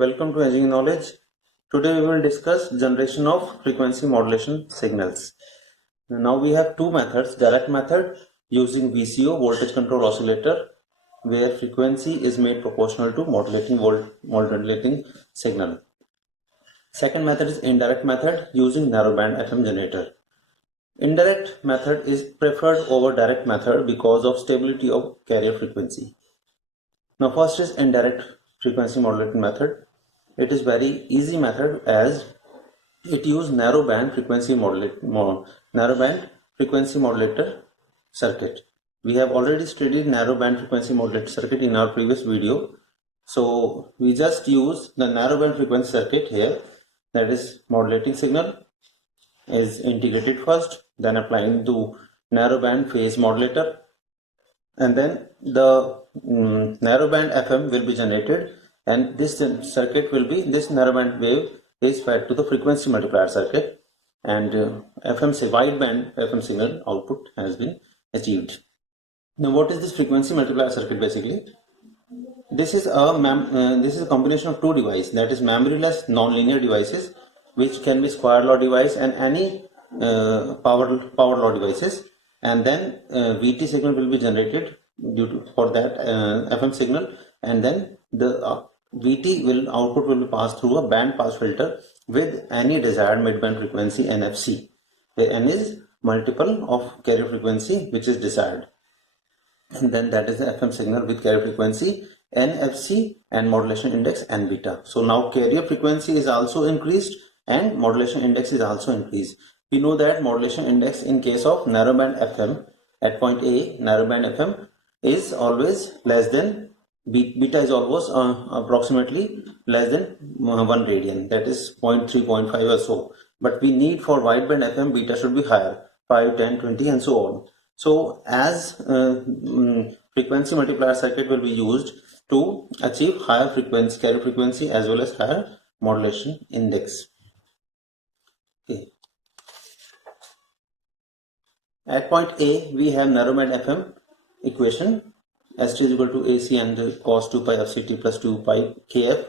Welcome to Engineering Knowledge. Today we will discuss generation of frequency modulation signals. Now we have two methods: direct method using VCO, voltage control oscillator, where frequency is made proportional to modulating signal. Second method is indirect method using narrowband FM generator. Indirect method is preferred over direct method because of stability of carrier frequency. Now first is indirect frequency modulating method. It is very easy method as it uses narrowband frequency modulator circuit. We have already studied narrowband frequency modulator circuit in our previous video. So we just use the narrowband frequency circuit here. That is, modulating signal is integrated first, then applying to narrowband phase modulator, and then the narrowband FM will be generated, and this circuit will be, this narrowband wave is fed to the frequency multiplier circuit, and wideband FM signal output has been achieved. Now what is this frequency multiplier circuit basically? This is a combination of two devices, that is memoryless nonlinear devices, which can be square law device and any power law devices, and then VT signal will be generated for that FM signal, and then the VT output will be passed through a band pass filter with any desired midband frequency NFC, where N is multiple of carrier frequency which is desired, and then that is the FM signal with carrier frequency NFC and modulation index N beta. So now carrier frequency is also increased and modulation index is also increased. We know that modulation index in case of narrowband FM at point A, narrowband FM is always less than beta is always approximately less than 1 radian, that is 0.3, 0.5 or so. But we need for wideband FM beta should be higher, 5, 10, 20 and so on. So as frequency multiplier circuit will be used to achieve higher frequency, carrier frequency, as well as higher modulation index. Okay. At point A, we have narrowband FM equation. ST is equal to AC and cos 2 pi FCT plus 2 pi KF,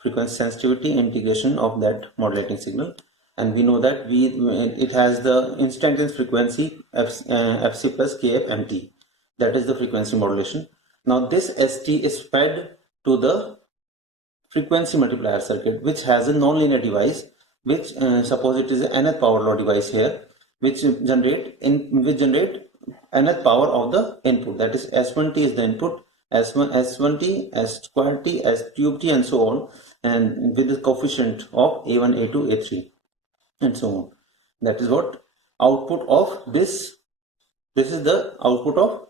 frequency sensitivity integration of that modulating signal. And we know that it has the instantaneous frequency FC plus KF MT. That is the frequency modulation. Now this ST is fed to the frequency multiplier circuit, which has a nonlinear device, which suppose it is an nth power law device here, which generate nth power of the input. That is S1T is the input, S1T, S2T, S3T and so on, and with the coefficient of A1, A2, A3 and so on. That is what output of this is the output of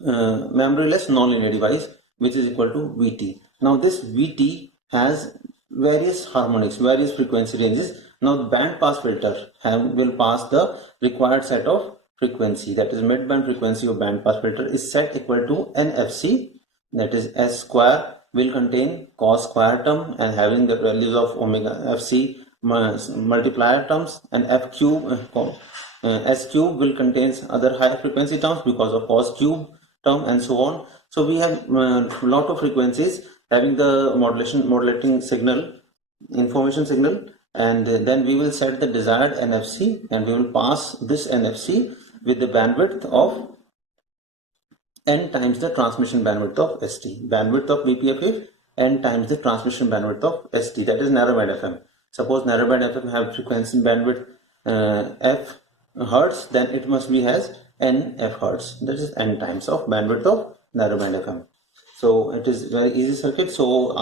memoryless nonlinear device, which is equal to VT. Now this VT has various harmonics, various frequency ranges. Now the band pass filter will pass the required set of frequency, that is midband frequency of band pass filter is set equal to NFC, that is S square will contain cos square term and having the values of omega FC multiplier terms, and F cube S cube will contain other higher frequency terms because of cos cube term and so on. So we have lot of frequencies having the modulating signal, information signal, and then we will set the desired NFC and we will pass this NFC with the bandwidth of N times the transmission bandwidth of ST. Bandwidth of BPF N times the transmission bandwidth of ST, that is narrowband FM. Suppose narrowband FM have frequency bandwidth F hertz, then it must be has N F hertz, that is N times of bandwidth of narrowband FM. So it is very easy circuit. So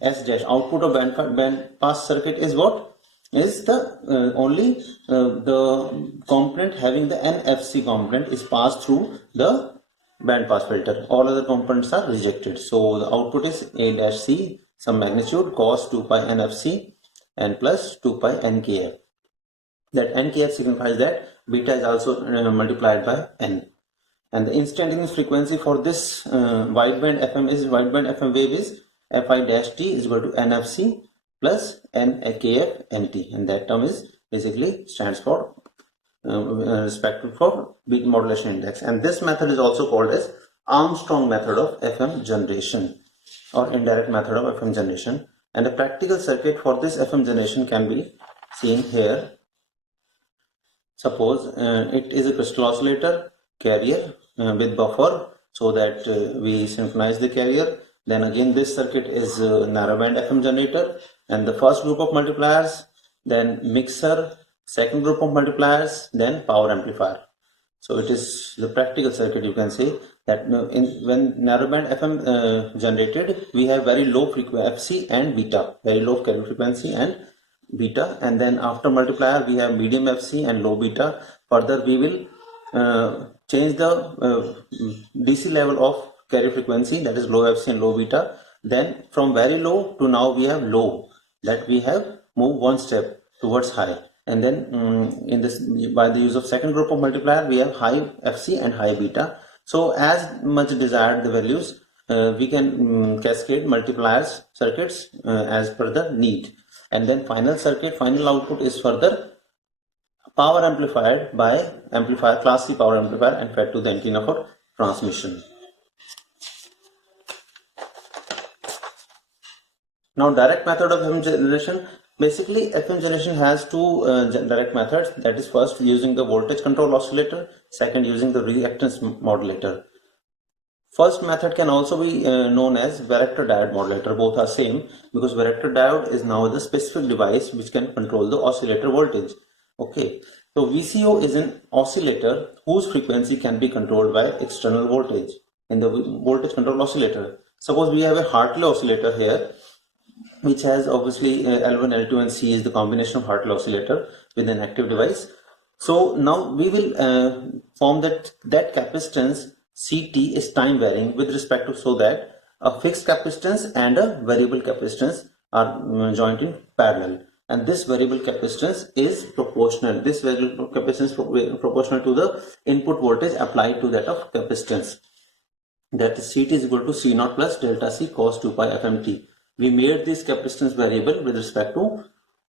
S dash output of band pass circuit is what? Is the only the component having the NFC component is passed through the band pass filter. All other components are rejected. So the output is A dash C, some magnitude cos 2 pi NFC and plus 2 pi NKF. That NKF signifies that beta is also multiplied by N. And the instantaneous frequency for this wideband FM wave is Fi dash T is equal to NFC plus NKF NT, and that term is basically stands for respective for beat modulation index. And this method is also called as Armstrong method of FM generation or indirect method of FM generation. And a practical circuit for this FM generation can be seen here. Suppose it is a crystal oscillator carrier with buffer, so that we synchronize the carrier. Then again this circuit is a narrowband FM generator, and the first group of multipliers, then mixer, second group of multipliers, then power amplifier. So it is the practical circuit. You can say that when narrowband FM generated, we have very low frequency FC and beta, very low carrier frequency and beta, and then after multiplier we have medium FC and low beta. Further we will change the DC level of carrier frequency, that is low FC and low beta. Then from very low to now we have low, that we have moved one step towards high. And then in this, by the use of second group of multiplier, we have high FC and high beta. So as much desired the values, we can cascade multipliers circuits as per the need. And then final circuit, final output is further power amplified by amplifier, class C power amplifier, and fed to the antenna for transmission. Now direct method of FM generation. Basically, FM generation has two direct methods. That is, first using the voltage control oscillator, second using the reactance modulator. First method can also be known as varactor diode modulator. Both are same, because varactor diode is now the specific device which can control the oscillator voltage. Okay, so VCO is an oscillator whose frequency can be controlled by external voltage in the voltage control oscillator. Suppose we have a Hartley oscillator here, which has obviously L1, L2 and C is the combination of Hartley oscillator with an active device. So now we will form that capacitance CT is time varying with respect to, so that a fixed capacitance and a variable capacitance are joined in parallel, and this variable capacitance is proportional. This variable capacitance is proportional to the input voltage applied to that of capacitance. That is CT is equal to C0 plus delta C cos 2 pi FMT. We made this capacitance variable with respect to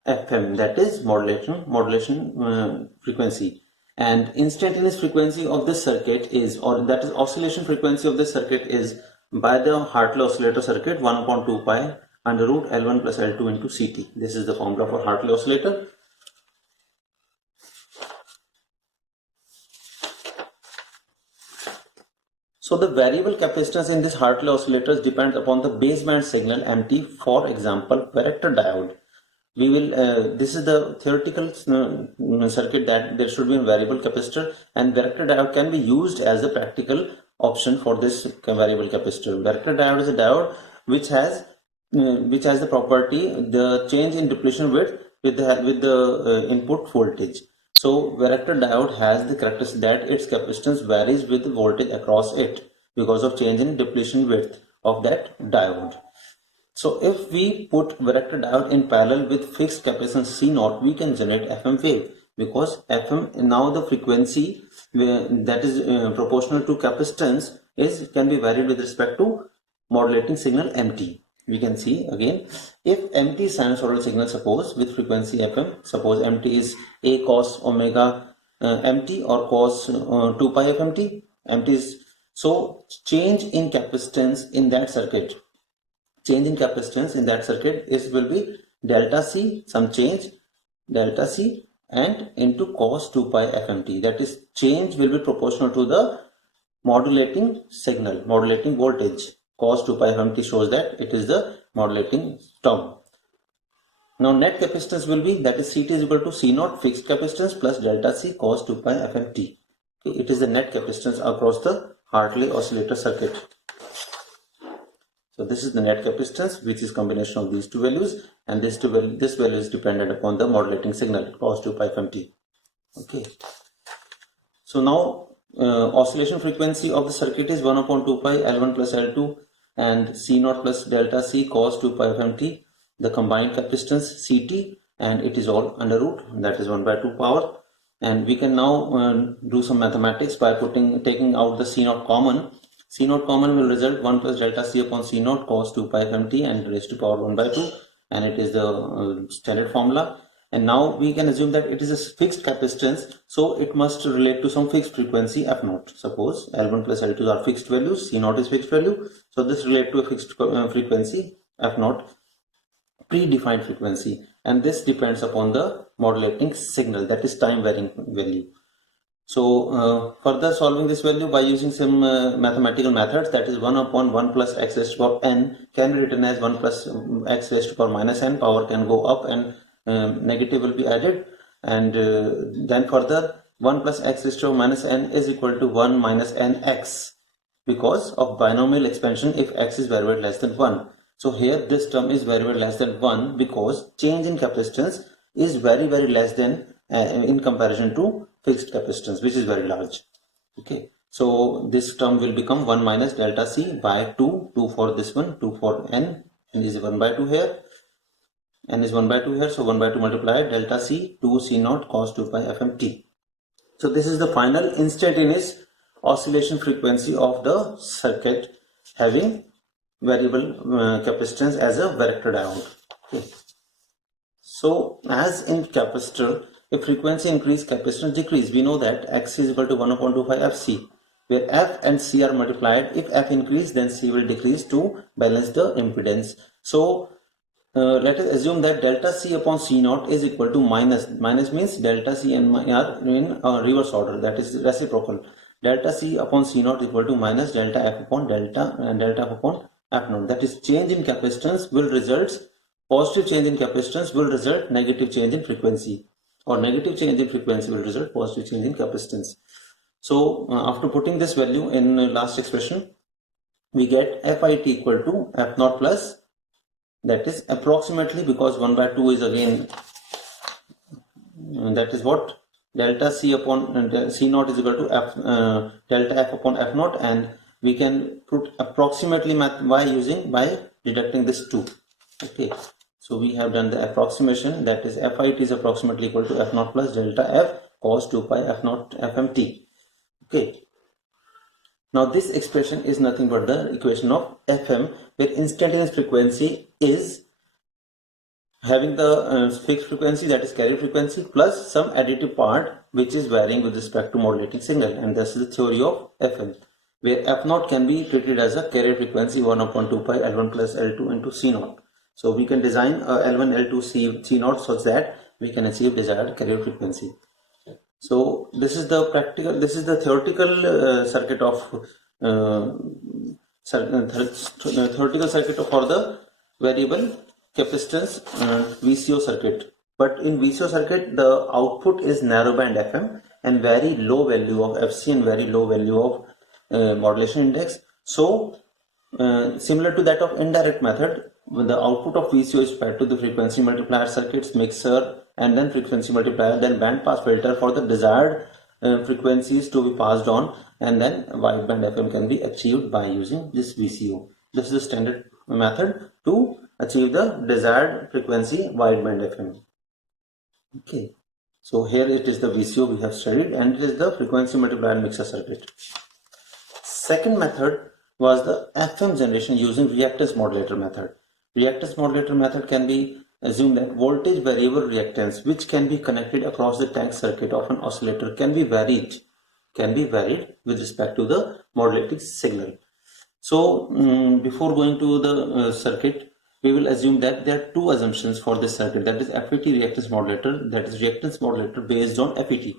FM, that is modulation frequency, and instantaneous frequency of this circuit is, or that is oscillation frequency of this circuit is, by the Hartley oscillator circuit, 1 upon 2 pi under root L1 plus L2 into CT. This is the formula for Hartley oscillator. So the variable capacitance in this Hartley oscillators depends upon the baseband signal MT. For example, varactor diode. We will this is the theoretical circuit, that there should be a variable capacitor, and varactor diode can be used as a practical option for this variable capacitor. Varactor diode is a diode which has the property, the change in depletion width with the input voltage. So varactor diode has the characteristic that its capacitance varies with the voltage across it because of change in depletion width of that diode. So if we put varactor diode in parallel with fixed capacitance C0, we can generate FM wave, because FM, now the frequency that is proportional to capacitance can be varied with respect to modulating signal MT. We can see again, if MT is sinusoidal signal, suppose with frequency FM, suppose MT is A cos omega MT or cos 2 pi FMT. MT is, so change in capacitance in that circuit, will be delta C, some change delta C, and into cos 2 pi FMT. That is, change will be proportional to the modulating signal, modulating voltage. Cos 2 pi FMT shows that it is the modulating term. Now net capacitance will be, that is CT is equal to C0 fixed capacitance plus delta C cos 2 pi FMT. Okay, it is the net capacitance across the Hartley oscillator circuit. So this is the net capacitance, which is combination of these two values, and this value is dependent upon the modulating signal cos 2 pi FMT. Okay. So now oscillation frequency of the circuit is 1 upon 2 pi L1 plus L2 and C0 plus delta C cos 2 pi FMT, the combined capacitance CT, and it is all under root, that is 1 by 2 power. And we can now do some mathematics by taking out the C0 common. C0 common will result 1 plus delta C upon C0 cos 2 pi FMT and raised to power 1 by 2, and it is the standard formula. And now we can assume that it is a fixed capacitance, so it must relate to some fixed frequency F0. Suppose L1 plus L2 are fixed values, C0 is fixed value, so this relate to a fixed frequency F0. predefined frequency, and this depends upon the modulating signal, that is time varying value. So further solving this value by using some mathematical methods, that is 1 upon 1 plus x raised to the power n can be written as 1 plus x raised to the power minus n. Power can go up and negative will be added, and then further 1 plus x raised to the power minus n is equal to 1 minus nx because of binomial expansion if x is very less than 1. So here this term is very less than 1 because change in capacitance is very less than in comparison to fixed capacitance, which is very large. Okay, so this term will become 1 minus delta c by 2 for this one, 2 for n, and is 1 by 2 here, n is 1 by 2 here, so 1 by 2 multiplied delta c 2 c naught cos 2 pi fmt. So this is the final instantaneous oscillation frequency of the circuit having variable capacitance as a varactor diode. Okay. So as in capacitor, if frequency increase, capacitance decrease. We know that x is equal to 1 upon 2 pi fc, where f and c are multiplied. If f increase, then c will decrease to balance the impedance. So let us assume that delta c upon c naught is equal to minus means delta c and are in reverse order, that is reciprocal. Delta c upon c naught equal to minus delta f upon delta f upon f naught. That is, change in capacitance will result, positive change in capacitance will result negative change in frequency, or negative change in frequency will result positive change in capacitance. So after putting this value in last expression, we get fit equal to f naught plus, that is approximately, because 1 by 2 is again, that is what, delta c upon c naught is equal to f delta f upon f naught, and we can put approximately by deducting this 2. Okay, so we have done the approximation, that is fit is approximately equal to f naught plus delta f cos 2 pi f naught fmt. Okay, now this expression is nothing but the equation of fm, where instantaneous frequency is having the fixed frequency, that is carrier frequency, plus some additive part which is varying with respect to modulating signal, and this is the theory of fm, where f naught can be treated as a carrier frequency 1 upon 2 pi L1 plus L2 into C naught. So we can design a L1 L2 C naught such that we can achieve desired carrier frequency. So this is the theoretical circuit of theoretical circuit for the variable capacitance VCO circuit. But in VCO circuit, the output is narrowband FM and very low value of FC and very low value of modulation index. So similar to that of indirect method, the output of VCO is fed to the frequency multiplier circuits, mixer, and then frequency multiplier, then band pass filter for the desired frequencies to be passed on, and then wideband FM can be achieved by using this VCO. This is the standard method to achieve the desired frequency wideband FM. Okay, so here it is the VCO we have studied, and it is the frequency multiplier mixer circuit. Second method was the FM generation using reactance modulator method. Reactance modulator method can be assumed that voltage variable reactance which can be connected across the tank circuit of an oscillator can be varied with respect to the modulating signal. So before going to the circuit, we will assume that there are two assumptions for this circuit, that is FET reactance modulator, that is reactance modulator based on FET.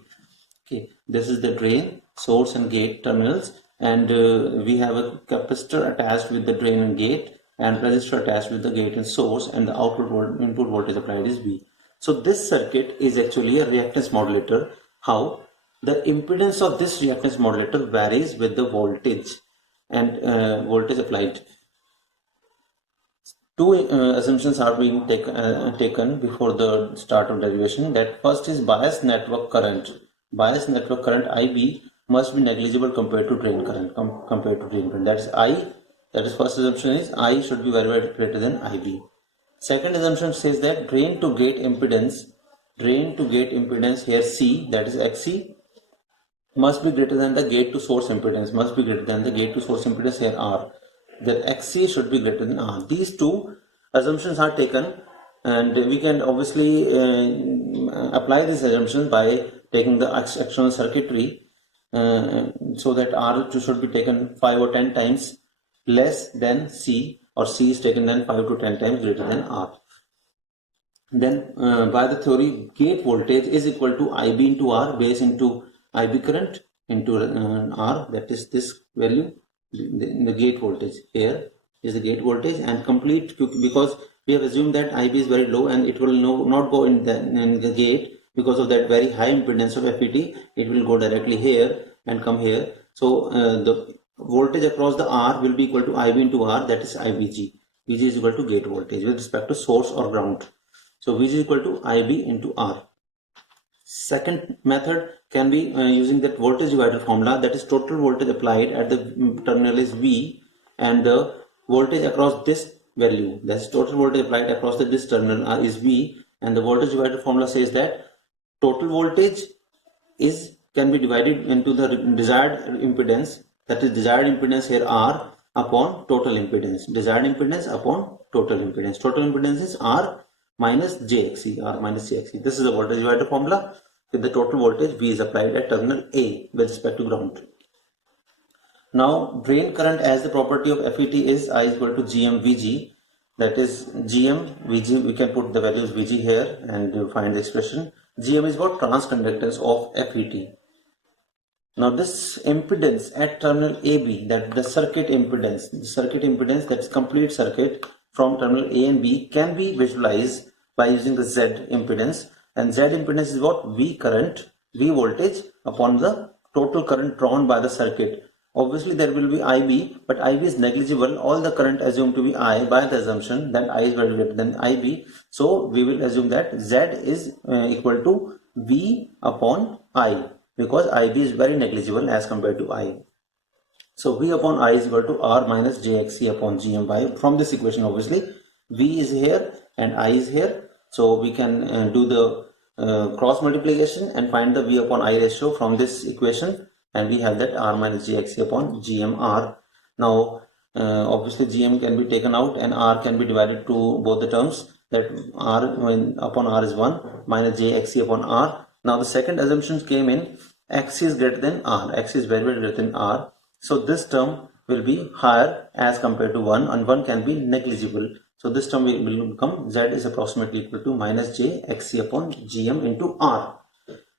Okay, this is the drain, source and gate terminals, and we have a capacitor attached with the drain and gate, and resistor attached with the gate and source, and the input voltage applied is V. So this circuit is actually a reactance modulator. How? The impedance of this reactance modulator varies with the voltage and voltage applied. Two assumptions are being taken before the start of derivation. That first is bias network current. Bias network current IB must be negligible compared to drain current, compared to drain current. That is I. That is first assumption is I should be very greater than IB. Second assumption says that drain to gate impedance here C, that is XC, must be greater than the gate to source impedance, must be greater than the gate to source impedance here R. That XC should be greater than R. These two assumptions are taken, and we can obviously apply these assumptions by taking the external circuitry, so that R should be taken 5 or 10 times less than C, or C is taken then 5 to 10 times greater than R. Then by the theory, gate voltage is equal to IB into R, base into IB current into R, that is this value, the gate voltage. Here is the gate voltage, and complete, because we have assumed that IB is very low and it will not go in the gate because of that very high impedance of FET. It will go directly here and come here. So the voltage across the R will be equal to IB into R, that is IBG. VG is equal to gate voltage with respect to source or ground. So VG is equal to IB into R. Second method can be using that voltage divider formula, that is total voltage applied at the terminal is V, and the voltage across this value, that's total voltage applied across this terminal is V, and the voltage divider formula says that total voltage can be divided into the desired impedance, that is desired impedance here R upon total impedance, desired impedance upon total impedance. Total impedance is R minus JXE, R minus JXE. This is the voltage divider formula. With the total voltage V is applied at terminal A with respect to ground. Now drain current as the property of FET is I is equal to GM VG, that is GM VG, we can put the values VG here and find the expression. GM is what? Transconductance of FET. Now this impedance at terminal AB, that the circuit impedance, that is complete circuit from terminal A and B, can be visualized by using the Z impedance, and Z impedance is what? V current, V voltage upon the total current drawn by the circuit. Obviously there will be IB, but IB is negligible. All the current assumed to be I by the assumption that I is very greater than IB. So we will assume that Z is equal to V upon I, because IB is very negligible as compared to I. So V upon I is equal to R minus JXE upon GM by, from this equation obviously V is here and I is here. So we can do the cross multiplication and find the V upon I ratio from this equation, and we have that R minus JXE upon GMR. Now obviously GM can be taken out and R can be divided to both the terms, that R upon R is 1 minus JXE upon R. Now the second assumption came in, X is greater than R, X is very greater than R. So this term will be higher as compared to 1, and 1 can be negligible. So this term will become Z is approximately equal to minus J XC upon GM into R.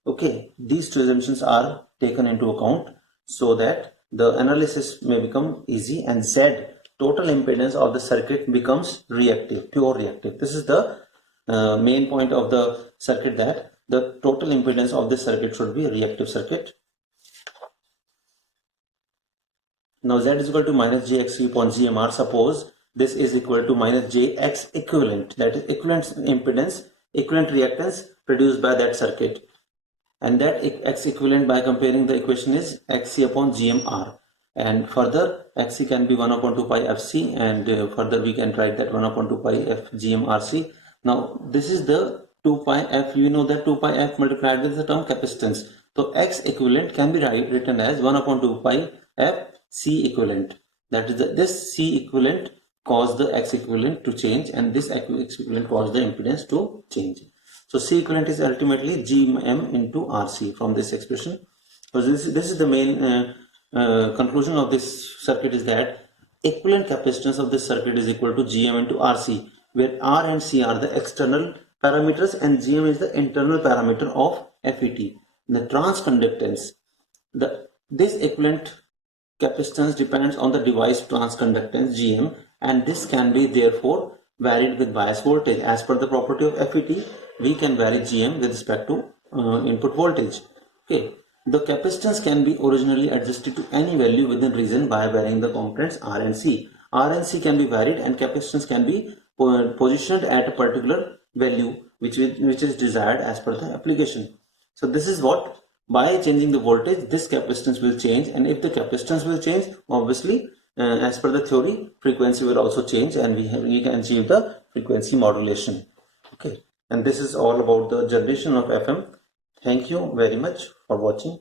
Okay, these two assumptions are taken into account so that the analysis may become easy, and Z, total impedance of the circuit, becomes reactive, pure reactive. This is the main point of the circuit, that the total impedance of this circuit should be a reactive circuit. Now Z is equal to minus JXC upon GMR. Suppose this is equal to minus JX equivalent, that is equivalent impedance, equivalent reactance produced by that circuit, and that X equivalent by comparing the equation is XC upon GMR, and further XC can be 1 upon 2 pi FC, and further we can write that 1 upon 2 pi F GMRC. Now this is the 2 pi F, you know that 2 pi F multiplied with the term capacitance. So X equivalent can be written as 1 upon 2 pi F C equivalent, that is this C equivalent caused the X equivalent to change, and this X equivalent caused the impedance to change. So C equivalent is ultimately GM into RC from this expression. So this is the main conclusion of this circuit, is that equivalent capacitance of this circuit is equal to GM into RC, where R and C are the external parameters and GM is the internal parameter of FET. The transconductance, this equivalent capacitance depends on the device transconductance GM, and this can be therefore varied with bias voltage. As per the property of FET, we can vary GM with respect to input voltage. Okay, the capacitance can be originally adjusted to any value within reason by varying the components R and C. R and C can be varied, and capacitance can be positioned at a particular value which is desired as per the application. So this is what, by changing the voltage, this capacitance will change, and if the capacitance will change, obviously as per the theory, frequency will also change, and we can achieve the frequency modulation. Okay, and this is all about the generation of FM. Thank you very much for watching.